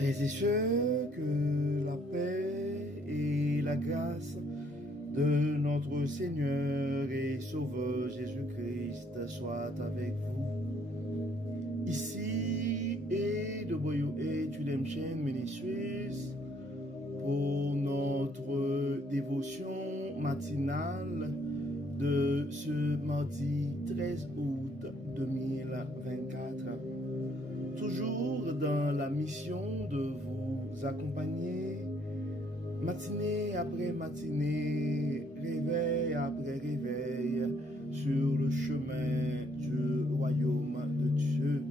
Frères et sœurs, que la paix et la grâce de notre Seigneur et Sauveur Jésus-Christ soient avec vous. Ici et de Boyou et Redemption Ministries pour notre dévotion matinale de ce mardi 13 août 2024. Toujours dans la mission de vous accompagner, matinée après matinée, réveil après réveil, sur le chemin du royaume de Dieu.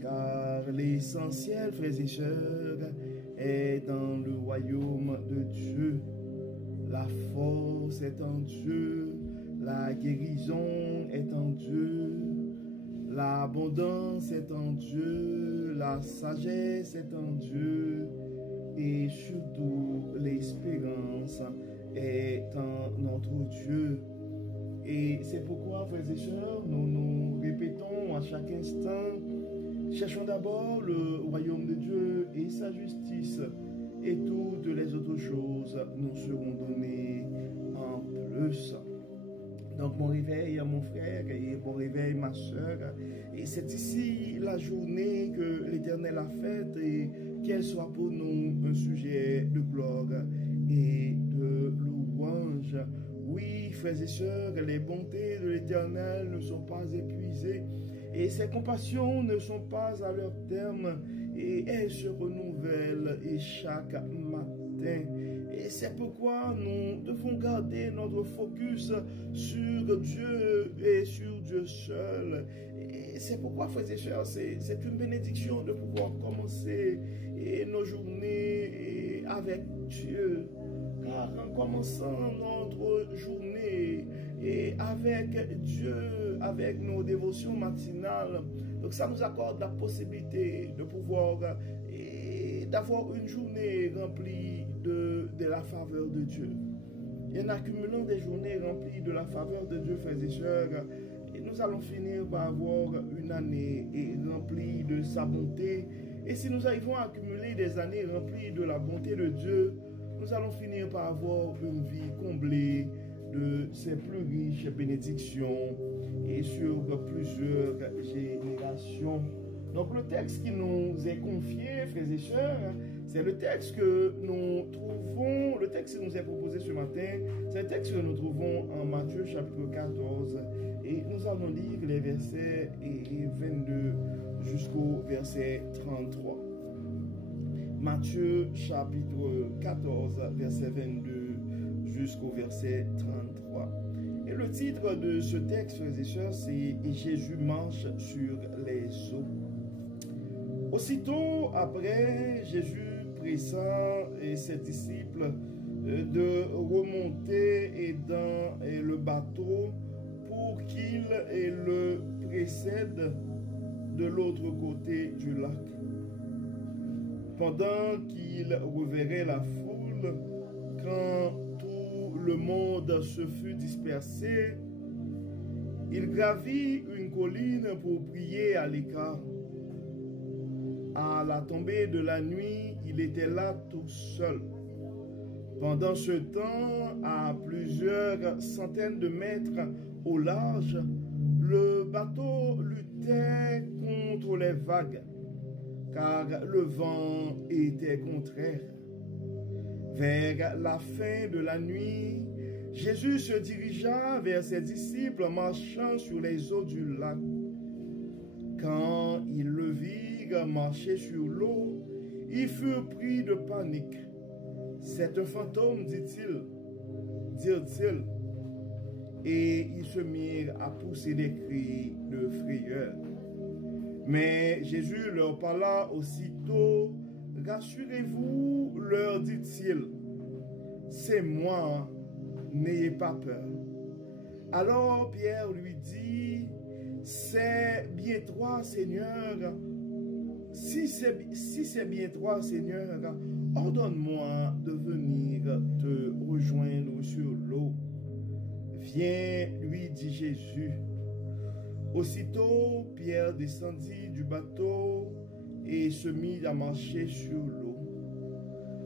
Car l'essentiel, frères et sœurs, est dans le royaume de Dieu. La force est en Dieu, la guérison est en Dieu, l'abondance est en Dieu, la sagesse est en Dieu et surtout l'espérance est en notre Dieu. Et c'est pourquoi, frères et sœurs, nous nous répétons à chaque instant, cherchons d'abord le royaume de Dieu et sa justice, et toutes les autres choses nous seront données en plus. Donc, mon réveil, mon frère, et bon réveil, ma soeur. Et c'est ici la journée que l'Éternel a faite et qu'elle soit pour nous un sujet de gloire et de louange. Oui, frères et sœurs, les bontés de l'Éternel ne sont pas épuisées et ses compassions ne sont pas à leur terme et elles se renouvellent et chaque matin. Et c'est pourquoi nous devons garder notre focus sur Dieu et sur Dieu seul. Et c'est pourquoi, frères et sœurs, c'est une bénédiction de pouvoir commencer nos journées avec Dieu. Car en commençant notre journée et avec Dieu, avec nos dévotions matinales, donc ça nous accorde la possibilité de pouvoir d'avoir une journée remplie de la faveur de Dieu. Et en accumulant des journées remplies de la faveur de Dieu, frères et sœurs, et nous allons finir par avoir une année remplie de sa bonté. Et si nous arrivons à accumuler des années remplies de la bonté de Dieu, nous allons finir par avoir une vie comblée de ses plus riches bénédictions et sur plusieurs générations. Donc le texte qui nous est confié, frères et sœurs, c'est le texte que nous trouvons, le texte qui nous est proposé ce matin, c'est le texte que nous trouvons en Matthieu chapitre 14. Et nous allons lire les versets 22 jusqu'au verset 33. Matthieu chapitre 14, verset 22 jusqu'au verset 33. Et le titre de ce texte, frères et sœurs, c'est « Jésus marche sur les eaux ». Aussitôt après, Jésus pressa ses disciples de remonter dans le bateau pour qu'ils le précèdent de l'autre côté du lac. Pendant qu'il reverrait la foule, quand tout le monde se fut dispersé, il gravit une colline pour prier à l'écart. À la tombée de la nuit, il était là tout seul. Pendant ce temps, à plusieurs centaines de mètres au large, le bateau luttait contre les vagues, car le vent était contraire. Vers la fin de la nuit, Jésus se dirigea vers ses disciples marchant sur les eaux du lac. Quand ils le virent marcher sur l'eau, ils furent pris de panique. « C'est un fantôme, dirent-ils. Et ils se mirent à pousser des cris de frayeur. Mais Jésus leur parla aussitôt. « Rassurez-vous, leur dit-il, c'est moi, n'ayez pas peur. » Alors Pierre lui dit, « C'est bien toi, Seigneur. Si c'est bien toi, Seigneur, ordonne-moi de venir te rejoindre sur l'eau. » Viens, lui dit Jésus. Aussitôt, Pierre descendit du bateau et et se mit à marcher sur l'eau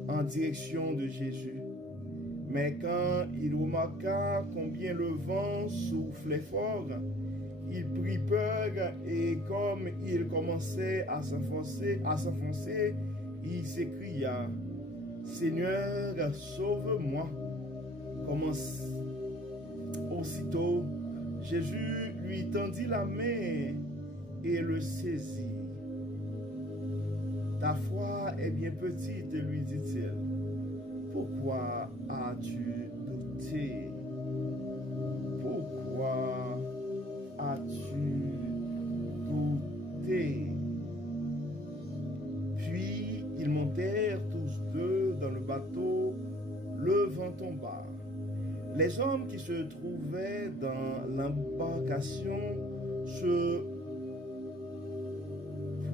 en direction de Jésus. Mais quand il remarqua combien le vent soufflait fort, il prit peur et comme il commençait à s'enfoncer, il s'écria, « Seigneur, sauve-moi !» Aussitôt, Jésus lui tendit la main et le saisit. « Ta foi est bien petite, lui dit-il. Pourquoi as-tu douté? Pourquoi as-tu douté? » Puis ils montèrent tous deux dans le bateau, le vent tomba. Les hommes qui se trouvaient dans l'embarcation se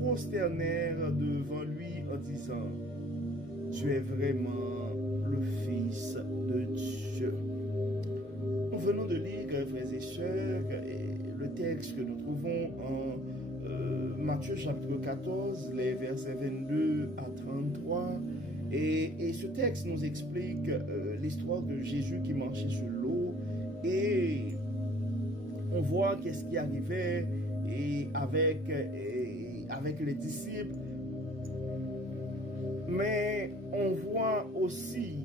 prosternèrent devant lui en disant, « Tu es vraiment le Fils de Dieu. » Nous venons de lire, frères et sœurs, le texte que nous trouvons en Matthieu chapitre 14, les versets 22 à 33. Et ce texte nous explique l'histoire de Jésus qui marchait sur l'eau. Et on voit qu'est-ce qui arrivait avec les disciples. Mais on voit aussi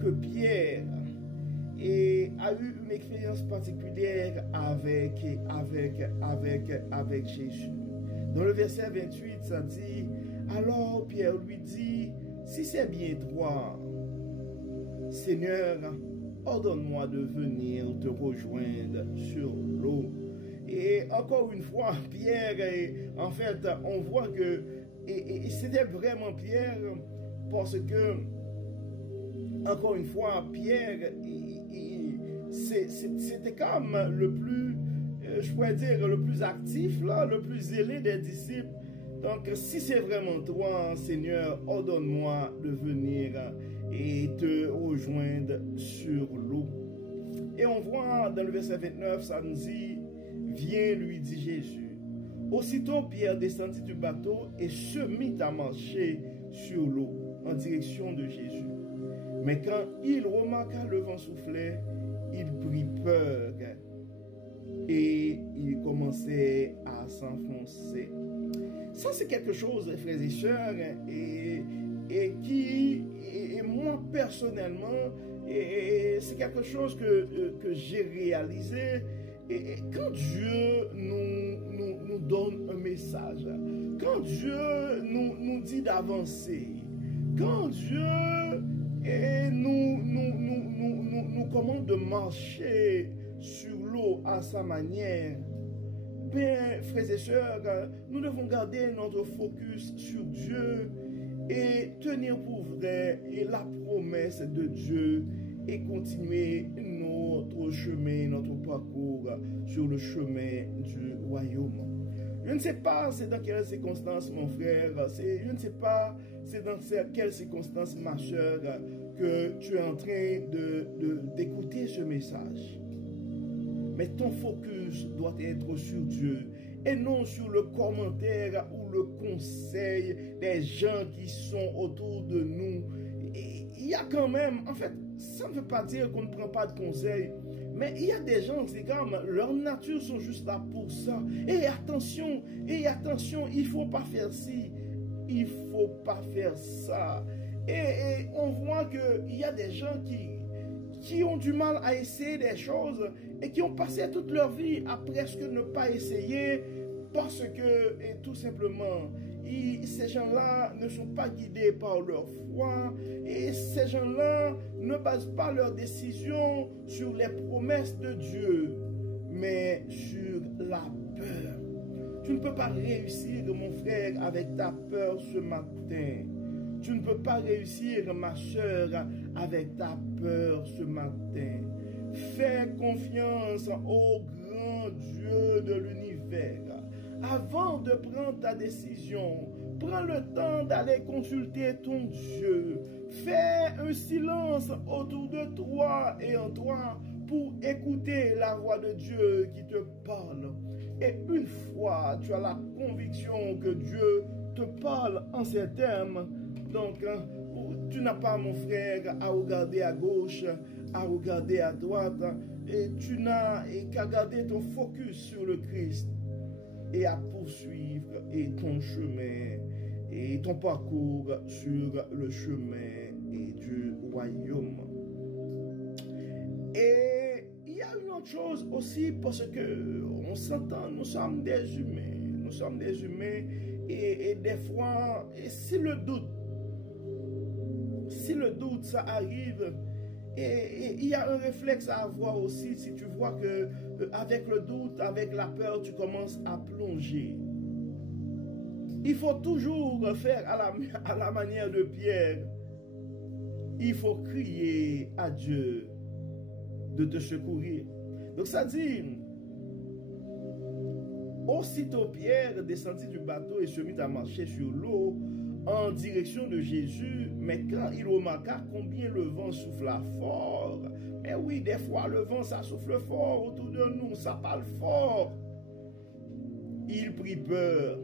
que Pierre a eu une expérience particulière avec Jésus. Dans le verset 28, ça dit, « Alors Pierre lui dit, si c'est bien toi, Seigneur, ordonne-moi de venir te rejoindre sur l'eau. » Et encore une fois, Pierre, en fait, on voit que c'était vraiment Pierre, parce que, encore une fois, Pierre, c'était comme le plus, je pourrais dire, le plus actif, là, le plus zélé des disciples. Donc, si c'est vraiment toi, Seigneur, ordonne-moi de venir et te rejoindre sur l'eau. Et on voit dans le verset 29, ça nous dit, « Viens, lui dit Jésus. » Aussitôt, Pierre descendit du bateau et se mit à marcher sur l'eau en direction de Jésus. Mais quand il remarqua le vent souffler, il prit peur et il commençait à s'enfoncer. Ça, c'est quelque chose, frères et sœurs, et moi, personnellement, c'est quelque chose que j'ai réalisé. Et quand Dieu nous donne un message, quand Dieu nous dit d'avancer, quand Dieu nous commande de marcher sur l'eau à sa manière, bien, frères et sœurs, nous devons garder notre focus sur Dieu et tenir pour vrai la promesse de Dieu et continuer notre chemin, notre parcours sur le chemin du royaume. Je ne sais pas c'est dans quelles circonstances, mon frère, je ne sais pas c'est dans quelles circonstances, ma soeur, que tu es en train d'écouter ce message. Mais ton focus doit être sur Dieu et non sur le commentaire ou le conseil des gens qui sont autour de nous. Il y a quand même, en fait, ça ne veut pas dire qu'on ne prend pas de conseils, mais il y a des gens, c'est comme leur nature sont juste là pour ça. Et attention, il ne faut pas faire ci, il ne faut pas faire ça. Et on voit qu'il y a des gens qui ont du mal à essayer des choses et qui ont passé toute leur vie à presque ne pas essayer parce que, tout simplement, ces gens-là ne sont pas guidés par leur foi et ces gens-là ne basent pas leurs décisions sur les promesses de Dieu, mais sur la peur. Tu ne peux pas réussir, mon frère, avec ta peur ce matin. Tu ne peux pas réussir, ma soeur, avec ta peur ce matin. Fais confiance au grand Dieu de l'univers. Avant de prendre ta décision, prends le temps d'aller consulter ton Dieu. Fais un silence autour de toi et en toi pour écouter la voix de Dieu qui te parle. Et une fois tu as la conviction que Dieu te parle en ces termes. Donc, tu n'as pas, mon frère, à regarder à gauche, à regarder à droite, et tu n'as qu'à garder ton focus sur le Christ et à poursuivre ton chemin et ton parcours sur le chemin du royaume. Et il y a une autre chose aussi, parce que on s'entend, nous sommes des humains, et des fois, et si le doute ça arrive, et il y a un réflexe à avoir aussi. Si tu vois que avec le doute, avec la peur, tu commences à plonger, il faut toujours faire à la manière de Pierre. Il faut crier à Dieu de te secourir. Donc ça dit, aussitôt Pierre descendit du bateau et se mit à marcher sur l'eau en direction de Jésus, mais quand il remarqua combien le vent souffla fort, mais oui, des fois le vent ça souffle fort autour de nous, ça parle fort, il prit peur,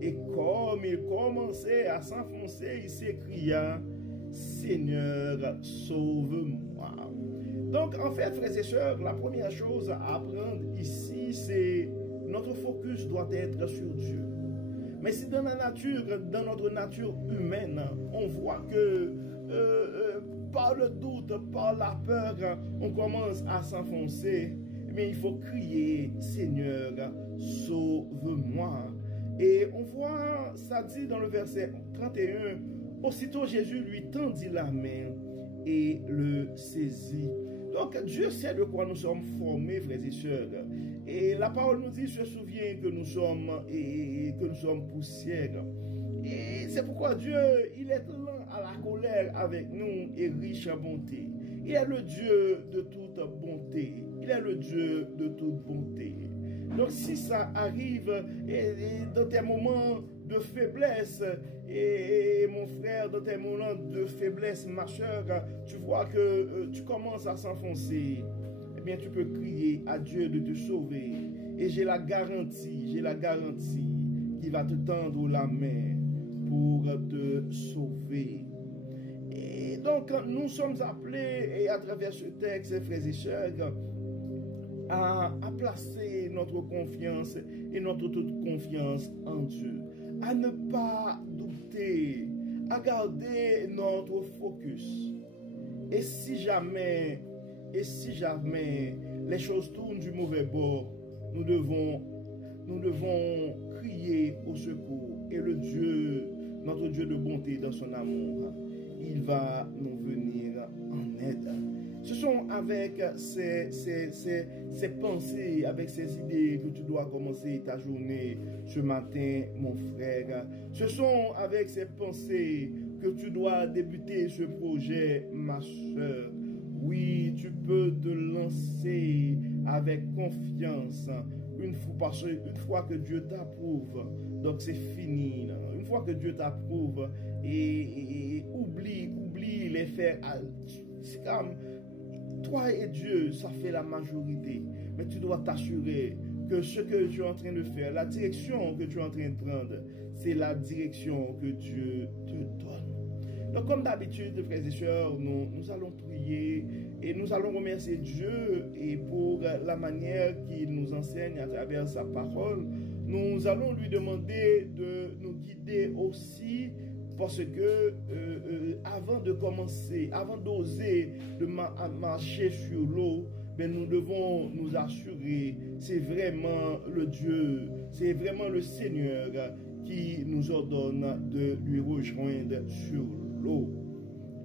et comme il commençait à s'enfoncer, il s'écria, Seigneur, sauve-moi. Donc en fait, frères et sœurs, la première chose à apprendre ici, c'est notre focus doit être sur Dieu. Mais si dans notre nature humaine, on voit que par le doute, par la peur, on commence à s'enfoncer, mais il faut crier, Seigneur, sauve-moi. Et on voit, ça dit dans le verset 31, aussitôt Jésus lui tendit la main et le saisit. Donc Dieu sait de quoi nous sommes formés, frères et sœurs. Et la parole nous dit, se souvient que nous sommes poussière. Et c'est pourquoi Dieu, il est lent à la colère avec nous et riche en bonté. Il est le Dieu de toute bonté. Il est le Dieu de toute bonté. Donc si ça arrive et dans tes moments de faiblesse, et mon frère, dans tes moments de faiblesse, ma soeur, tu vois que tu commences à s'enfoncer, eh bien tu peux crier à Dieu de te sauver. Et j'ai la garantie qu'il va te tendre la main pour te sauver. Et donc nous sommes appelés, et à travers ce texte, frères et sœurs, à placer notre confiance et notre toute confiance en Dieu, à ne pas douter, à garder notre focus. Et si jamais les choses tournent du mauvais bord, nous devons crier au secours. Et notre Dieu de bonté dans son amour, il va nous venir en aide. Ce sont avec ces pensées, avec ces idées que tu dois commencer ta journée ce matin, mon frère. Ce sont avec ces pensées que tu dois débuter ce projet, ma soeur. Oui, tu peux te lancer avec confiance. Une fois que Dieu t'approuve, donc c'est fini. Une fois que Dieu t'approuve, et oublie les faits. C'est comme toi et Dieu, ça fait la majorité. Mais tu dois t'assurer que ce que tu es en train de faire, la direction que tu es en train de prendre, c'est la direction que Dieu te donne. Donc comme d'habitude, frères et sœurs, nous allons prier et nous allons remercier Dieu et pour la manière qu'il nous enseigne à travers sa parole. Nous allons lui demander de nous guider aussi, parce que avant de commencer, avant d'oser de marcher sur l'eau, ben nous devons nous assurer, c'est vraiment le Dieu, c'est vraiment le Seigneur qui nous ordonne de lui rejoindre sur l'eau.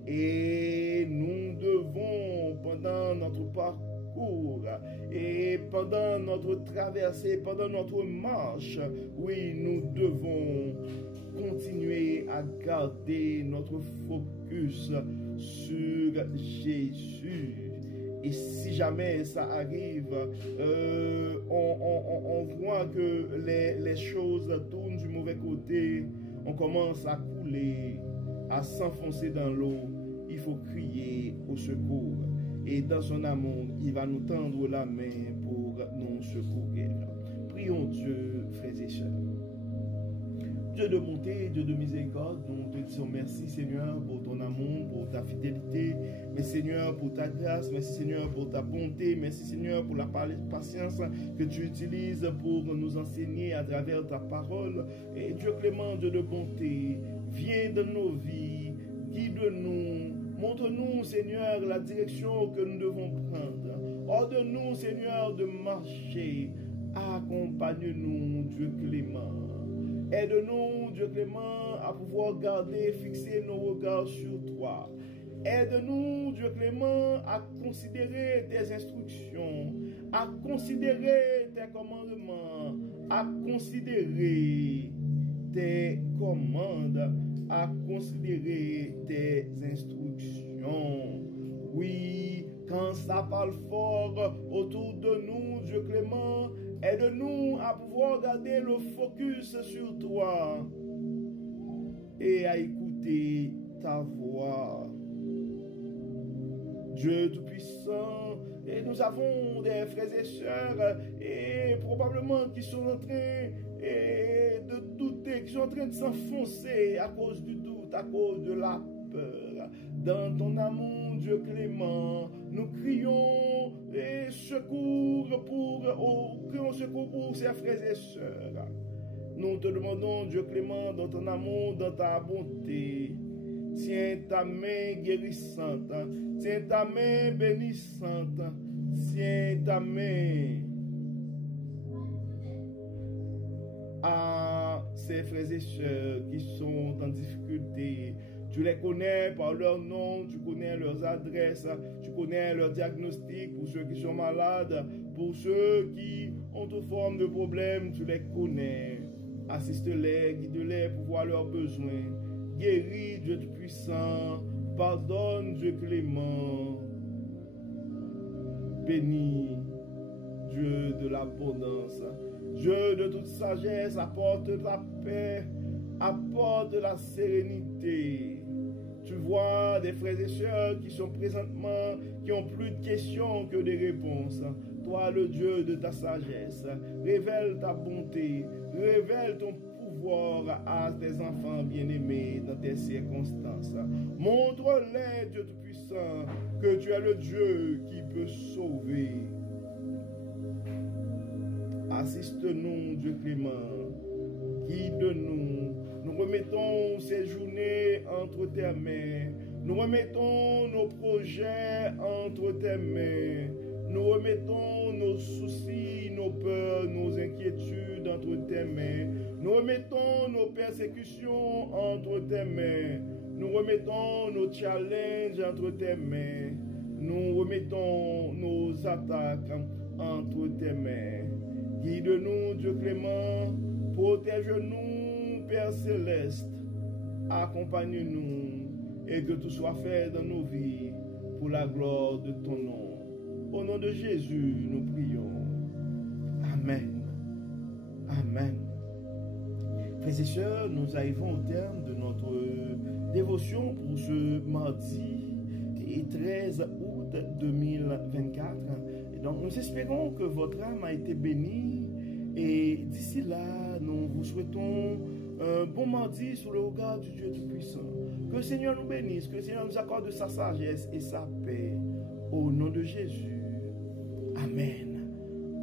Et nous devons, pendant notre parcours et pendant notre traversée, pendant notre marche, oui, nous devons continuer à garder notre focus sur Jésus. Et si jamais ça arrive, on voit que les choses tournent du mauvais côté, on commence à couler, à s'enfoncer dans l'eau, il faut crier au secours. Et dans son amour, il va nous tendre la main pour nous secourir. Prions Dieu, frères et sœurs. Dieu de bonté, Dieu de miséricorde, nous te disons merci Seigneur pour ton amour, pour ta fidélité, merci Seigneur pour ta grâce, merci Seigneur pour ta bonté, merci Seigneur pour la patience que tu utilises pour nous enseigner à travers ta parole. Et Dieu clément, Dieu de bonté, viens dans nos vies, guide-nous, montre-nous Seigneur la direction que nous devons prendre. Ordonne-nous Seigneur de marcher, accompagne-nous Dieu clément. Aide-nous, Dieu clément, à pouvoir garder, fixer nos regards sur toi. Aide-nous, Dieu clément, à considérer tes instructions, à considérer tes commandements, à considérer tes commandes, à considérer tes instructions. Oui, quand ça parle fort autour de nous, Dieu clément, aide-nous à pouvoir garder le focus sur toi et à écouter ta voix. Dieu Tout-Puissant, et nous avons des frères et sœurs et probablement qui sont en train de douter, qui sont en train de s'enfoncer à cause du doute, à cause de la peur. Dans ton amour, Dieu clément, nous crions secours crions secours pour ces frères et sœurs. Nous te demandons, Dieu clément, dans ton amour, dans ta bonté, tiens ta main guérissante, tiens ta main bénissante, tiens ta main à ces frères et sœurs qui sont en difficulté. Tu les connais par leur nom, tu connais leurs adresses, tu connais leurs diagnostics pour ceux qui sont malades, pour ceux qui ont toute forme de problème, tu les connais. Assiste-les, guide-les pour voir leurs besoins. Guéris, Dieu Tout-Puissant, pardonne, Dieu clément. Bénis, Dieu de l'abondance. Dieu de toute sagesse, apporte la paix, apporte la sérénité. Tu vois des frères et sœurs qui sont présentement, qui ont plus de questions que de réponses. Toi, le Dieu de ta sagesse, révèle ta bonté, révèle ton pouvoir à tes enfants bien-aimés dans tes circonstances. Montre-les, Dieu Tout-Puissant, que tu es le Dieu qui peut sauver. Assiste-nous, Dieu clément, guide-nous. Nous remettons ces journées entre tes mains. Nous remettons nos projets entre tes mains. Nous remettons nos soucis, nos peurs, nos inquiétudes entre tes mains. Nous remettons nos persécutions entre tes mains. Nous remettons nos challenges entre tes mains. Nous remettons nos attaques entre tes mains. Guide-nous, Dieu clément, protège-nous, Père céleste, accompagne-nous et que tout soit fait dans nos vies pour la gloire de ton nom. Au nom de Jésus, nous prions. Amen. Amen. Frères et sœurs, nous arrivons au terme de notre dévotion pour ce mardi 13 août 2024. Et donc, nous espérons que votre âme a été bénie. Et d'ici là, nous vous souhaitons un bon mardi sous le regard du Dieu Tout-Puissant. Que le Seigneur nous bénisse, que le Seigneur nous accorde sa sagesse et sa paix. Au nom de Jésus. Amen.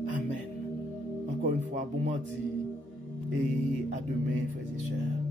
Amen. Encore une fois, bon mardi et à demain, frères et sœurs.